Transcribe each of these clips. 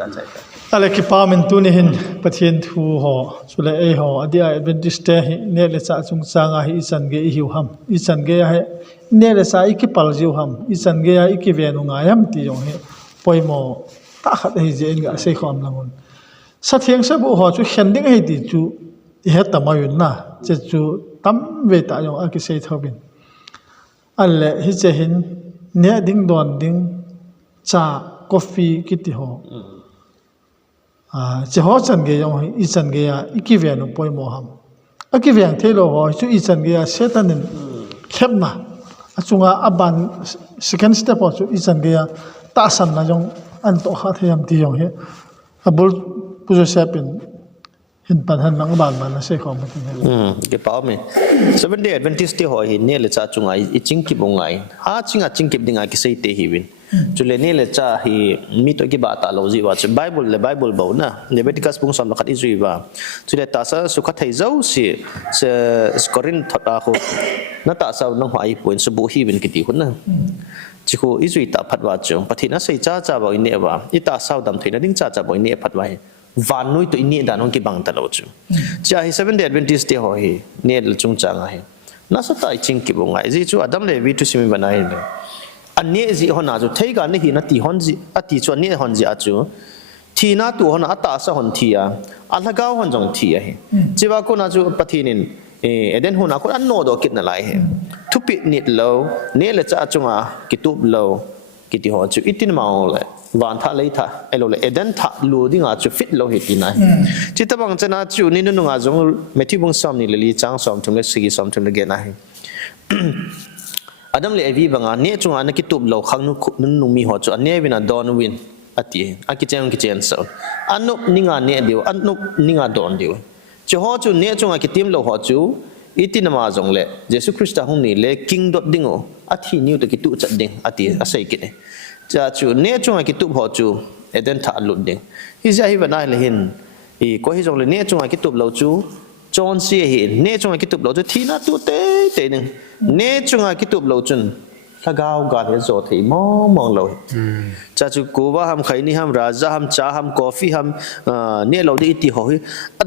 การใช้อะไรคิดพามันตุนิหินประเทศทูหอสุเลเอหออดีไอเวนติสเตหิเนเลสาจุงสางาฮิอิสันเกอิหิวฮัมอิสันเกยให้เนเลสาอิคิปัลจิวฮัมอิสันเกยอิคิเวนุงายัมติยงเฮปอยโมตาขัดให้เจนกะเซคอมลังุนสัตย์ยังเสบุหอจูเห็นดิ้งให้ดีจูเฮตตามายุนนะเจจูตั้มเวตายงอากิเซทบินอันเละฮิเจหินเนดิ้งดอนดิ้งชากาแฟกิติหอจะหอจันเกียงอีจันเกียอีกิเวียนุปอยโมหัมอีกิเวียงเทโลหอชูอีจันเกียเซตันินเข้มนะจุงอาบัน second step พอชูอีจันเกียตาสันนะจงอันโตขัดเทียมที่ยงเฮบุลปุจเซปินเห็นปัญหาหนังบานมันนะเสกของมันที่นี่เก็บเอาไหม Seven Day Adventist ที่หอเห็นเนี่ยเลยจ้าจุงไอจิงกิบงไงจิงกิบดิ่งไอกิเซเตหิวินจุเลนี่เลยจ้าฮีมีตัวกี่บาตาเราจีว่าจุ Bible เลย Bible บ่าวนะเนี่ยเบติกัสบุงสอนนักอิสราเอลว่าจุเลตาซาสุขไทยเจ้าสิสกอรินทัดอาคูนั่นตาซาน้องหอยปุ่นสบู่ฮีวินกิติคนนะจิคูอิสราเอลตาพัดว่าจงปฏินัสใส่จ้าบ่าวอินเนว่าอิตาซาดำถิ่นนั่งจ้าบ่าวอินเนพัดไว้วานนุยตัวอินเนดานงกิบังตลอดจูจ้าฮี Seven Day Adventist ที่หอฮีเนี่ยจุงจางไงน่าสนใจจิงกิบงไงจีจูอดัมเลวิตุสิมีบันไดเลยอันนี้สิฮอนาจูเทกันนี่นาตีฮอนจีอติจวนนี่ฮอนจีอาจูทีน่าตัวฮอนาอัตตาสะฮอนทีอ่ะอัลลก้าวฮอนจงทีอ่ะจีว่าคนอาจูปฏินินเดนฮอนาคนอันโนดอกินอะไรทุปินิดเลวเนี่ยเลยจะอาจูมากิตุบเลวกิติฮอนจูอิตินมาเลยวันท่าเลยท่าไอ้โลเลยเดนท่าลูดิ้งอาจูฟิตเลวเหตุนะจิตบังจะน่าจูนี่นุ่งอาจงเมทิบุงสอมนี่เลยลีจังสอมทุนเลยสิกิสอมทุนเลยเกนะอดัมเลวีบังอันนี้จงอันนี้คิดตุบเราขังนุ่มมีหัวจุอันนี้วินาดอนวินอติอันกิเจนสอนอันนุบนิงานเนี่ยเดียวอันนุบนิงาดอนเดียวจะหัวจุเนี่ยจงอันกิติมเราหัวจุอิตินามาจงเล่เยซูคริสต์หุ่นนี่เล่คิงดอดดิ้งอธินิวตะกิตุจัดดิ้งอติอาศัยกินจะจุเนี่ยจงอันกิตุหัวจุเอเดนท่าลุดดิ้งฮิจาฮิบันไอเลหินก็ฮิจงเลยเนี่ยจงอันกิตุเราจุจอนเสียเห็นเนี่ยจงอันกิตุเราจุทีน่าตัวเต้หนึ่งเนี่ยจงอากิตุบเราจนถ้าก้าวการเห็นโสดที่มองเราจะจุกูว่าทำใครนี่ทำราจาทำชาทำกาแฟทำเนี่ยเราได้อิทธิหอย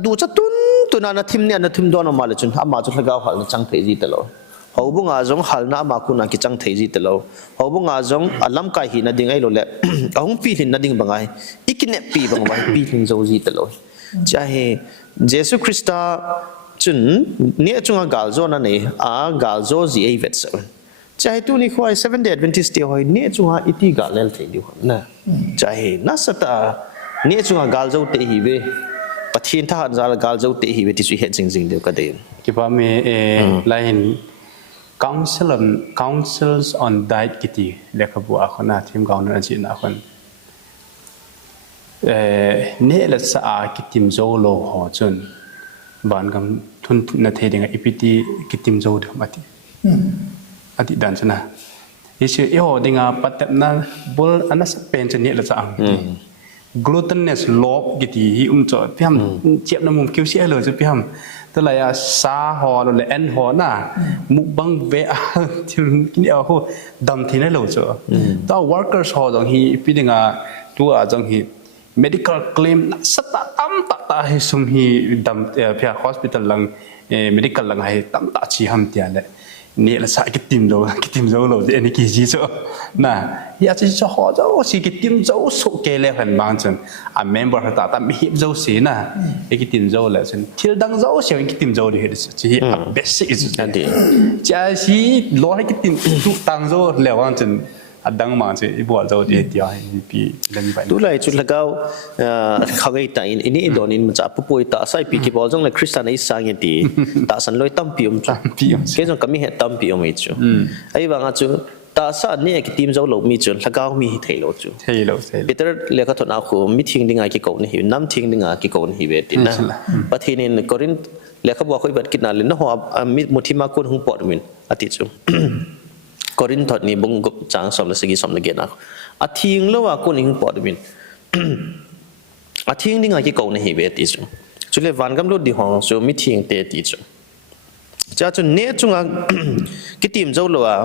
ดูจะตุนนัททิมเนี่ยนัททิมโดนออกมาเลยจนอามาจุถ้าก้าวหันจังเทจิตลอดเขาบุงอาจงหันน้ามาคุณนักจังเทจิตลอดเขาบุงอาจงอัลลัมกายหินนัดดิ้งไอ้โลเล่เขาหุ่นปีหินนัดดิ้งบังไงอีกเนี่ยปีบังไงปีหินโจจิตลอดจะให้เยซูคริสต์จุนเนี่ยจงอากาลโจนั่นเองอากาลโจจีเอเวตส์จะให้ตัวนี้ควาย Seven Day Adventist เดียวให้เนี่ยจงอาอิติกาเลลเทียวนะจะให้นัสตาเนี่ยจงอากาลโจเตหิเวปะเทียนท่าจาลกาลโจเตหิเวที่สุดเหตุจริงๆเดียวกันเองคิดว่ามีไลน์ councils on diet กิติเรียกบัวคนน่ะทีมกองนั้นจีน่ะคนเนี่ยละสะอากิติมโจโลหอจนบ้านกับทุนนาเทดิงอีพิธีกิติมโจดมาติอดีตดันชนะยิ่งเชื่อดิงาปัตตนาบุลอันนั้นเป็นชนิดละสังกลูเตนเนสลบกิติฮิจอดพี่ฮัมเจ็บน้ำมุมคิวเสียเลยจุพี่ฮัมแต่ละยาซาหอหรือเอ็นหอน่ะมุบังเวะที่กินเอาดำที่นั่นเลยจ้ะแต่ workers หอจังฮีพี่ดิงาตัวจังฮีmedical claim sata tam ta he sum hi dam phya hospital lang medical lang hai tam ta chi ham tia le ni la sa kitim zo lo de ni ki ji so na ya chi cho ho zo si kitim zo so ke le han bang chen a member ta ta mi hip zo si na e kitim zo le chen til dang zo se kitim zo de he chi a basic is that cha si lo hai kitim tu tang zo le wan chenอัดดังมาสิบัวเจ้าเดียร์ปีเล่นไปตัวไรจุดละก้าวข้าวไก่ตายอินนี้โดนอินมันจะปุ๊บปุ๊บตาใส่ปีกี่บอลจงเลยคริสเตียนไอ้สังเกตดีตาสันลอยตั้มปีจ้ะแค่จงก็มีเหตุตั้มปีไม่จุไอ้บางจุดตาสันเนี่ยกิทีมเจ้าหลบมีจุดละก้าวมีเทโลจุปีเตอร์เรียกเขาถนัดคู่มีทิ้งดิ่งไอ้กี่คนหิวน้ำทิ้งดิ่งไอ้กี่คนหิวเด็ดนะปะทีนี้ก็รินเรียกเขาบอกเขาแบบกินอะไรนะหัวมีมุทิมาคุณหงปอดมินอาทิตย์จุกอรินทอดนี่บุงกบจางสมและสกิสมและเกณฑ์นะอาทิงแล้วว่าคนหิงปอดบินอาทิงนี่ไงกี่เก่าในเหตุที่สุดจุดเลวันกำลังดีห้องสุมิทิงเตติจุดจะจุดเนี้ยจุงกิติมเจ้าละว่า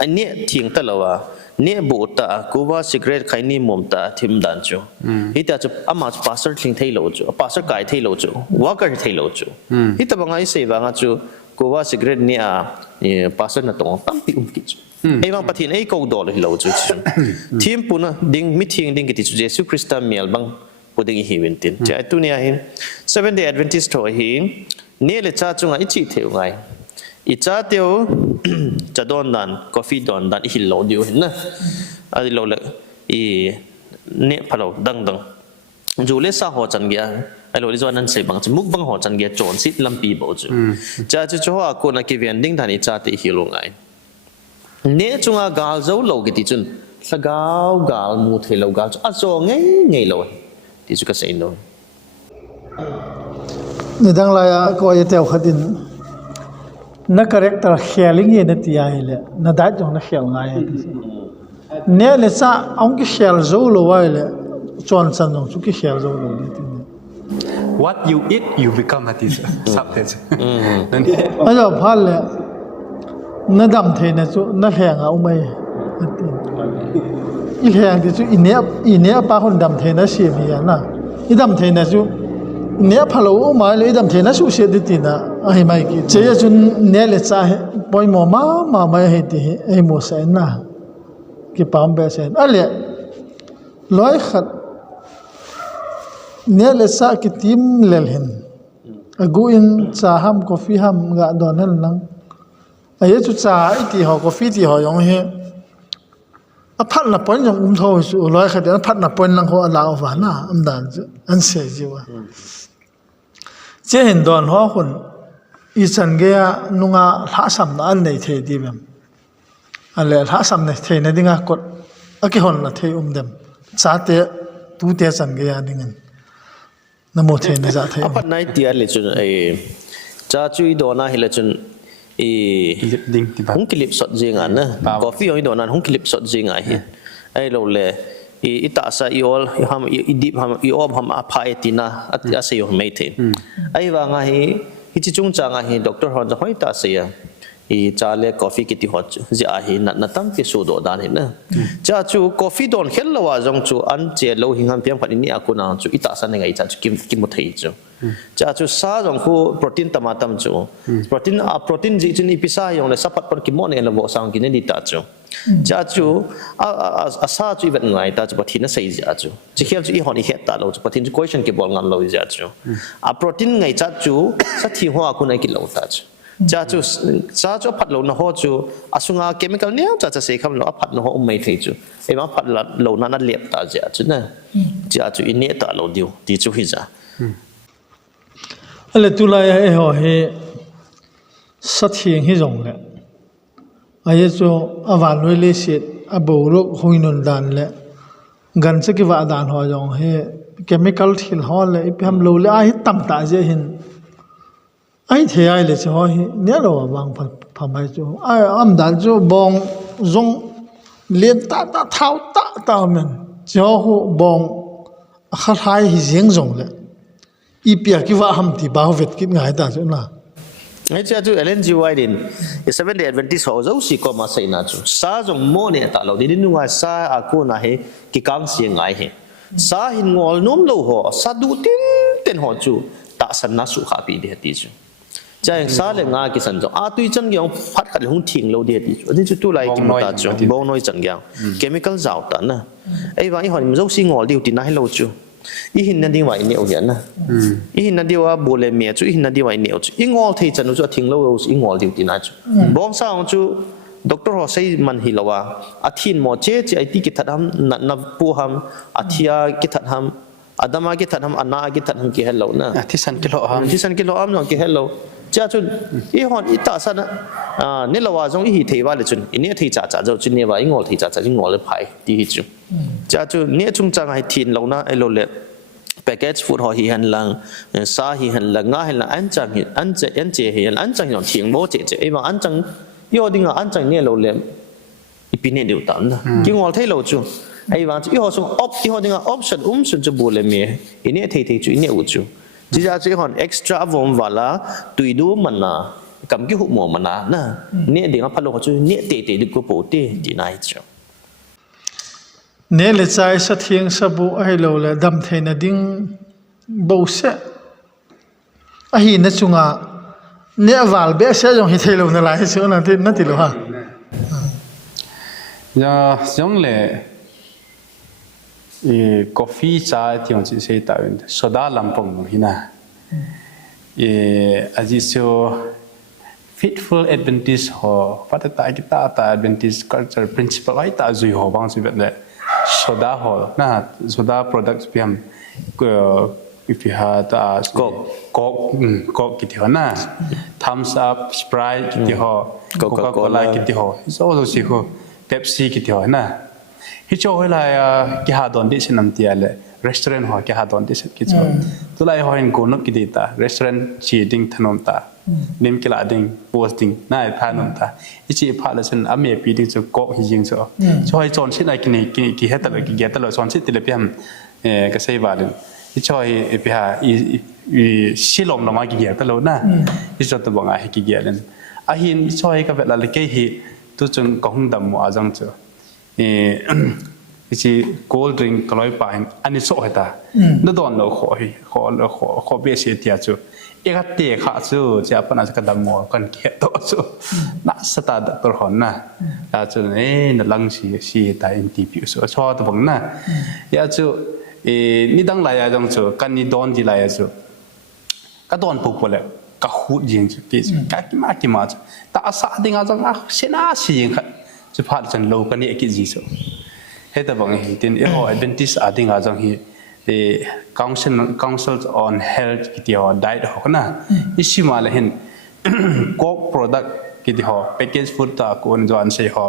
อันเนี้ยทิงแต่ละว่า เนี่ยบุตรกูว่าสิเกรตใครนี่มุมตาทิมดันจูฮิตาจูอามาปัสสาวะทิ้งเที่ยวจูปัสสาวะไก่เที่ยวจูว่ากันเที่ยวจูฮิตาบางไงเสียบางจูกูว่าสิเกรตเนี่ยปัสสาวะนั่นตรงตั้มปีกิจูไอ้บางประเทศไอ้กูดอลเลยเราจูทีมปุ่นดิ้งมิทิ้งดิ้งกิจูเยซูคริสต์มีอัลบังพูดงี้ฮิวินตินจะไอ้ตัวเนี่ยหิน 7 Day Adventist หัวหินเนี่ยเลยจ้าจุงไอ้จีเที่ยวไงอีจ้าเดียวจะโดนดันกาแฟโดนดันอีหิลโลเดียวเห็นนะอะไรโลเลยอีเนี่ยพะโลดังจูเลซ่าหัวจันเกียไอ้โลที่จวนนั้นเสบังจมุกบังหัวจันเกียโจนสิลำปีบ่จูจ้าจะชัวร์กูนักเวียนดิ้งทันอีจ้าตีหิลโลไงเนี่ยจุงอากาลเจ้าโลกิติจุนสกาวกาลมูเทโลกาลอ่ะโจไงโลที่จุกเสียนโลนี่ดังไรก็ยังเจ้าขัดินนักคาแรคเตอร์เขียนงี้นั่นที่ยังเลยนัดได้จงนักเขียนง่ายเนี่ยเลยซะเอาขี้เขียนโจโลไว้เลยจวนสันจงชุกขี้เขียนโจโลนี่ที่นี่ What you eat you become นั่นที่สับเทสนั่น ไอ้เจ้าพันเลยนัดดำเทนจูนักแหงเอาไหมอีแหงที่จูอีเนี่ยป้าคนดำเทนน่ะเสียมีนะอีดำเทนจูเนี่ยพะโล้มาเลยดำเทนน่ะสุเสียดิตินะไอ้ไม่กี่เจ้าจุนเนี่ยเลยจ้าปอยมาไม่เห็นที่ไอ้โมเสนนะกี่ปามเบสเซนอะไรร้อยขัดเนี่ยเลยจ้ากี่ทีมเลลเห็นกูอินจ้าฮัมกาแฟฮัมกะดอนนั่นนังไอ้จุดจ้าไอ้ที่หอกาแฟที่หอยองเฮพัดนับปอนยังทอสุร้อยขัดพัดนับปอนนังเขาลาวฟ้านะดันอันเสียจีวะเจ้าเห็นดอนหัวคนอีสันเกียนุงาท้าสัมนันในเทดีแบบอะไรท้าสัมในเทในดิ่งกดอักคนละเทเดิมสาเตตูเตสันเกียดิ่งนโมเทในสาเทอพัดไหนเดียร์เลยจุนไอ้จ้าจุยโดนาเฮลจุนดิ้งที่บ้านหงคลิปสดจริงอ่ะนะกาแฟของอีโดนันหงคลิปสดจริงอ่ะไอ้เราเลยอีตาสายออลทำอีดิบทำอีออมทำอาภาเอตินะอาศัยอยู่ไม่ถึงไอ้ว่าไงฮิจิจุงจังไงด็อกเตอร์ฮอนจะห้อยตาเสียอีจ้าเล่กาแฟกิติฮอตจะอาหินัดตั้มพิสูจน์ดานเห็นนะจ้าจูกาแฟโดนเห็นแล้วว่าจงจูอันเจโลหิงหันเพียงพันนี้อากูน่าจูอีตาสันยังไงจ้าจูกินหมดที่จูจ้าจูซาจงคูโปรตีนตามาตัมจูโปรตีนจีจุนี่พิซซ่ายองเลยสับปัดปนกิมโมเนี่ยเราบอกสังกินนี่ตาจูจ้าจูซาจูแบบไงตาจูปะทินน่ะใส่จ้าจูจีเขียวจูอีหอนี่เห็ดตาเราจูปะทินจูคุยชันกิบอลงานเราจ้าจูโปรตีนไงจ้าจูสักทีหัวอากูน่ากินเราตาจูจ้าจูพัดเราหน้าหัวจูสุงาเคมีคอลเนี่ยจ้าเสกคำเราพัดหน้าหัวไม่ถึงจูไอ้บ้าพัดเรานั่นเลียบตาจ้าจูนะจ้าจูอินเนี่ยตาเราเดียวดีจูฮิจ้าอะไรตุลายไอ้หัวเฮสัตย์เฮียงฮิจงเลยไอ้จูอวานเวลิสิตอบูรุกหุยนุนดันเลยกันสักกี่วันดันหัวจงเฮเคมีคอลทิลฮอลเลยพี่ฮัมโลเลยไอ้ตั้มตาเจหินไอ้เทียไอ้เลยจ้าเฮเนี่ยเราบางพม่าจูไอ้ดันจูบองจงเลี้ยงตาเท้าตามันจ้าหูบองข้าทายฮิเสียงจงเลยอีเปียกิว่าฮัมที่บ่าวเวทกินง่ายตาจุนะไอ้เจ้าจูเอเลนจีไวดิน7 Day Adventistเขาจะสิก็มาใส่น่าจูซาจงโมเนี่ยตาเราดินนุ่งซาอากูน่ะเฮกิกังเสียงไงเฮซาหินงอลนุ่มโลหัวซาดูตินหัวจูตาสันน่าสุขาปีเดียดีจูจะยังซาเลงากิสันจงตุยจังยังพัดกันหงทิ้งโลเดียดีจูอันนี้จูตุไลกิมตาจูบองน้อยจังยังเคมีคอลเจ้าตานะไอ้ว่าอีหันมันจะสิงอลดิวติน่าให้โลจูอีหินนั่นดีว่าอีเหนียวเห็นนะอีหินนั่นดีว่าโบเลเมียจูอีหินนั่นดีว่าอีเหนียวจูอีงอลที่จันจูทิ้งโลอีงอลดิวติน่าจูบองสาวจูด็อกเตอร์เขาใช้มันฮิลว่าอาทิตย์หมอเจ๊ไอที่กิจทำนับปูหำอาทิตย์กิจทำอาดามากิจทำอานากิจทำกี่เฮลโลนะที่สันกิโลอัมน้องกี่เฮลโลจ้าจุนอีหอนอีตาสันนี่เราว่าจงอีหิเทวาเลยจุนอีเนี่ยที่จ่าจุนเนี่ยว่าอีงอลที่จ่าอีงอลเลยไปที่หิจูจ้าจุนเนี่ยจุงจังไอทินเรานะไอโลเลpackage food หอหิหันหลังซาหิหันหลังง่าหินหลังอันจังหินอันเจหินอันจังอย่างเถียงโมเจไอ้บางอันจังยอดิ่งอันจังเนี่ยเราเลยอีปีเนี่ยเดียวตันนะยิ่งว่าที่เราจูไอ้บางที่เขาส่งที่เขาดิ่งoption ส่วนจะบูเลเมียอีเนี่ยที่จูอีเนี่ยอุจูจีจ้าจีเขา extra วงวาลาตุยดูมันนะกำกิ้วหัวมันนะเนี่ยดิ่งพัดลมจูเนี่ยเตะดูกูปูเตะดีนายจู เนี่ยเลยใจสะเทียงสบู่ให้เราเลยดำเทนดิ้งบูเสอะหินนั่นจุงอ่ะเนี่ยวาลเบสเสียจงฮิตให้เราเนี่ยไรเสียนั่นที่นั่นที่เราฮะgiống là coffee trà thì ông chỉ sẽ tạo soda làm bông hi na azisio faithful Adventist ho phát tại kita ta Adventist culture principle ai ta zui ho bang sibet le soda ho na soda products piam if you had coke kiti ho na thumbs up Sprite kiti ho Coca-Cola kiti ho so also si ho Pepsi kiti ho na hi cho hoi lai ki ha don de sinam tia le restaurant ho ki ha don de set ki cho tu lai ho in ko no ki de ta restaurant chi ding thanom ta nim ki la ding posting na pha nom ta hi chi pha la sen ame pi ding cho ko hi jing cho cho hoi chon sin ai ki he ta le ki ge ta lo chon sit le piam ka sei ba den hi cho hi pi ha i silom na ma ki ge ta lo na hi cho ta bang a hi ki ge len a hin cho hi ka ve la le ke hi tu chung ko hung dam mo ajang cho ichi cold drink kaloi pa ani so heta no don lo kho be se tia chu ega te kha chu cha pana ka dam mo kan ke to chu na sata da tor hon na ya chu na lang si ta ntp so cho to bang na ya chu ni dang la ya jong chu kan ni don ji la ya chu ka don pu pole ka hu jing chu ka ki ma ta sa ding a jong a sena si jing kha chu phat chan lo kan ni ki ji so heta bang hi tin e ho Adventist ading a jong hi the council on health kiti ho diet ho na isima la hin coke product kiti ho packaged food ta ko on jon sei ho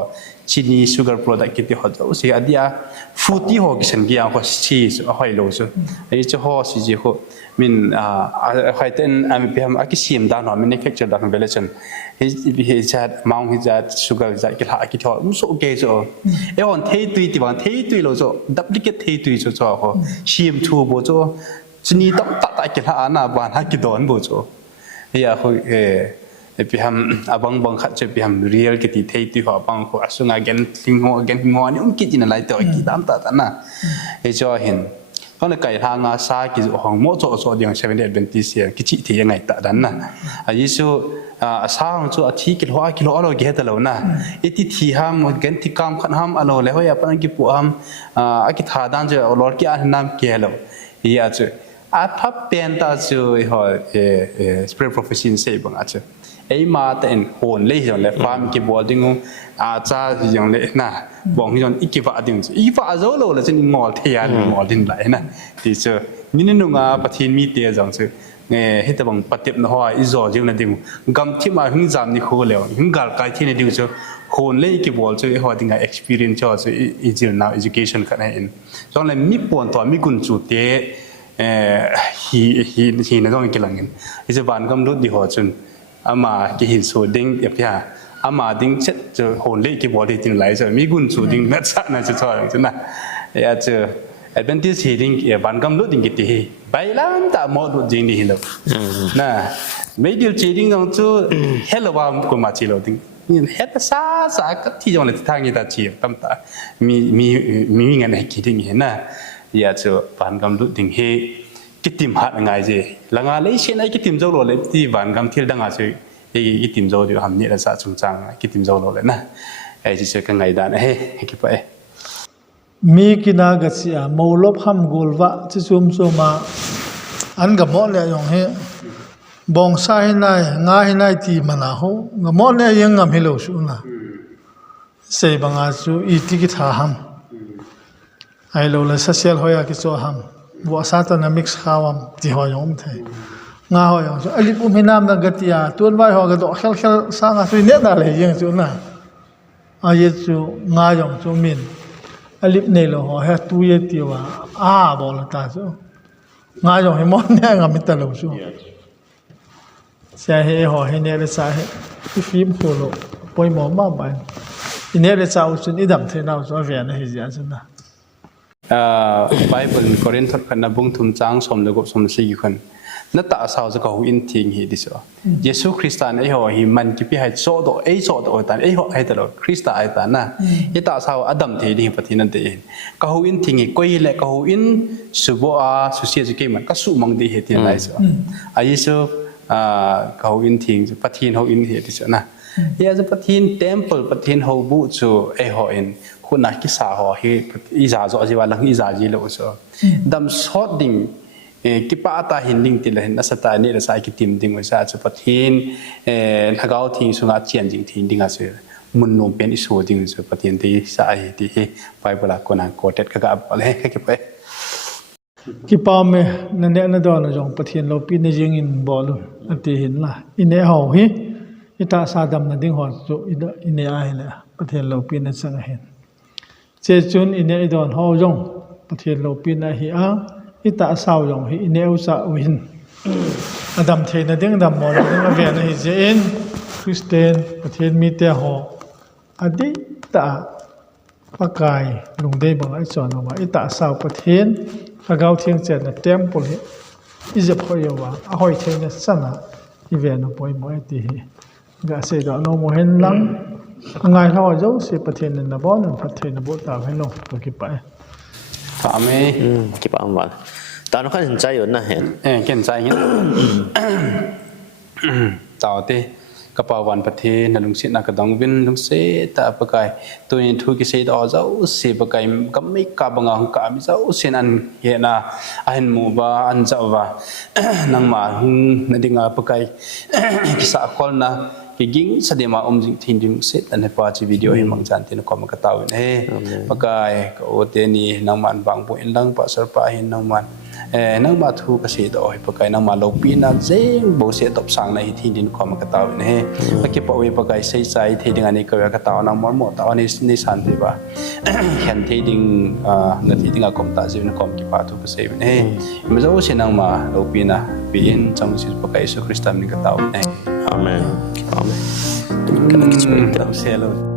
chini sugar product kiti ho jo se adia fruity ho kisan gia ho cheese hoi lo so ai cho ho si ji ho min khai ten am pm akisim da no manufacture da relation he chat mount he chat sugar za ki ha ki tho so ke so e on thei tui ti bang thei tui lo so duplicate thei tui so cho ho sim thu bo cho chini tam ta ki ha na ban ha ki don bo cho ya ho pm abang bang khat che pm real ki ti thei tui ho bang ko asunga gen hingo ni ki jin lai to ki dam ta na e cho hinก็เลยไก่ทางอาซากิจของโมโจโซเดียงเซเว่นเอ็ดเวนติเซียกิจิที่ยังไงแต่ดันน่ะอายิสูอาซาของจูอาทิกิโลอโลเกตแล้วนะอีที่ที่ห้ามกันที่กามขันห้ามอโลแล้วอย่าปนังกิปุห้ามอากิธาดันจะอโลกี้อันน้ำเกล้ยวอีอาจูอาพับเป็นตาจูหอยสเปรย์โปรเฟชชั่นเซบังอาจูไอ้มาแต่เอ็นโหนเลยอย่างเลยฟาร์มกิบวอดิ้งอาจจะอย่างเลยนะบอกให้ย้อนอีกว่าดิ้งอีกว่าโซโล่แล้วจะนี่งอเทียนงอดิ้นไหลนะที่เจอนี่นุ่งปะทินมีเตียจังเจอเนี่ยให้แต่บังปฏิบัติหัวอีจอจิ้งนั่นดิ้งกำที่มาหึงจามนี่คู่แล้วหึงการไกลที่นี่ดิ้งเจอโหนเลยกิบวอลเจอหัวดิ้ง experience เจออีจิลนาว education กันให้เองจังเลยมีปวนตัวมีกุญจุดเตะฮีนั่นต้องกินหลังเงินอีจะบานกำลุดดีหัวจนอามากิหินสูดิ้งอย่างที่อามาดิ้งเช็ดจะโหนเล่กิบอดีจริงไหลจะมีกุญสูดิ้งนัดสักนั่นจะชอบจังนะอาจจะเป็นที่สีดิ้งบานกำลุดดิ้งกิติไปแล้วแต่หมดดิ้งดีหินแล้วนะไม่เดียวจีดิ้งต้องจูเฮลว่ากุมาจีโลดิ้งนี่เฮตซาก็ที่จังเลยทางนี้ตาจีตั้มตามีเงินให้กิดิ้งเห็นนะอาจจะบานกำลุดดิ้งเฮกิติมหัดง่ายจีหลังอะไรเช่นไอ้กิติมเจ้าโลเลยที่บานกำที่ดังอาจจะไอ้กิติมเจ้าเดี๋ยวทำเนี่ยละสะสมจังกิติมเจ้าโลเลยนะไอ้ที่เชื่อกันไงด้านเฮ้ยคิดไปมีกินากษียมูลบห้ามกุลวะที่ซุ่มมาอันกับหมอเลยอย่างเฮบองใส่ในง่ายในที่มันนะฮูกับหมอเลยยังงามให้เราสู้นะเสบังอาจูอีที่กิท่าห้ามไอ้เราเลยเสียหอยกิจวัตรห้ามบัวซาตนามิกซ์ข้าวที่หอยอมไทยงาหอยอลิปุ่มให้น้ำนักตียาตัวไว้หอยก็ต้องเขลสร้างสุยเนื้ออะไรอย่างจูนะอายุจูงาหยองจูมินอลิปเนลหอยตัวเยติว่าบอลตาจูงาหยองให้มอนเนี่ยงามิตรเราจูเสียให้หอยให้เนี่ยเลยสาเหตุที่ฟิล์มโคโลปอยหมอมาไปเนี่ยเลยสาวสุดนี่ดำเทน่าจูเวียนให้เสียจูนะ Bible Korin thot kan na bung thum chang som le gop som si khon na ta sao za ko in thing hi dis Jesu Christan ai ho hi man ki pi hai so do tan ai ho ai ta lo Christa ai ta na i ta sao Adam the di pathin an te ka ho in thing hi koi le ka ho in subo a su sia ji ke man ka su mang di he tin lai so ai so ka ho in thing pathin ho in he dis na ya za pathin temple pathin ho bu chu ai ho inคุณนักกิสาหอฮีอิจาโจจีวันลังอิจาจีโลโซดัมสอดดิ่งกิปาตาหินดิ่งติเลยนัสตานี่เราใช้กิติมดิ่งไว้ซะจะปะทินนักเอาทิ้งสุนัขเจียนจริงทิ้งดิ่งอาศัยมุนนุ่มเป็นอิสูดิ่งจะปะทินที่ใช้ที่ไปเวลาคนนั้นโกเต็ดก็กับอะไรแค่เก็บไปกิปามเมนั่นเนี่ยนั่นดอนจงปะทินเราปีนยิงอินบอลอันที่เห็นละอินเนหอฮีอิตาซาดัมนั่นดิ่งหอจุอินเนอาเห็นละปะทินเราปีนนั่นสังเห็นเจจุนอินเนอดอนฮอยงประเทศโลปินฮิอาอิตาสาวยงฮิอินเนอุสาวินอดัมเทนดิ่งดัมมอลดิ่งอเวียนฮิเจนคริสเตียนประเทศมีเตหออดีตาปะกายลงได้บังไอจอนออกมาอิตาสาวประเทศพระเก้าเทียงเจนเต็มปุริอิจะพอยว่าอหอยเทนสันะอีเวียนอปอยมอยตีกะเสดอนโมเห็นลังง่ายเท่าเจ้าเสียประเทศนั้นนะบ่นั่นประเทศนั้นบ่ตามให้ลงตัวกี่ไปถามไหมกี่ปามวันตอนนั้นเขาสนใจอยู่นะเห็นเห็นใจเงี้ยต่อที่กระเป๋าวันประเทศนั่นลุงเสียนักกระดองวินลุงเสียแต่ปะกายตัวนี้ทุกข์เสียดอเจ้าเสียปะกายก็ไม่กลับงางกามิเจ้าเสียนันเห็นนะอันหมู่บ้านเจ้าว่านังมานั่นดิ่งปะกายกิสาคอลนะกิจิงสเดมาจริงทิ้งจริงเสร็จอันนี้พอจีวิดีโอเห็นบางจันที่นกมันก็ตาวน์ปะกายก็โอเทนี่นังมันบางปุ่นลังปัสสาวะเห็นนังมันนังมาทูกเสียดอยปะกายนังมาโลปีน่าเจ้งโบเสียตบสังในที่ดินความมันก็ตาวน์ปะเก็บเอาไว้ปะกายใช้ใจที่ดิ่งอันนี้ก็ก็ตาวนังมันหมดตาวนี่สันติบ่าเห็นที่ดิ่งเงินที่ดิ่งก็มตาจีนความกิปาทูกเสียมันจะโอเสียนังมาโลปีน่ะปีนจังสิปะกายสุคริสต์มันก็ตาวน์อาเมนอาเมน Cielo.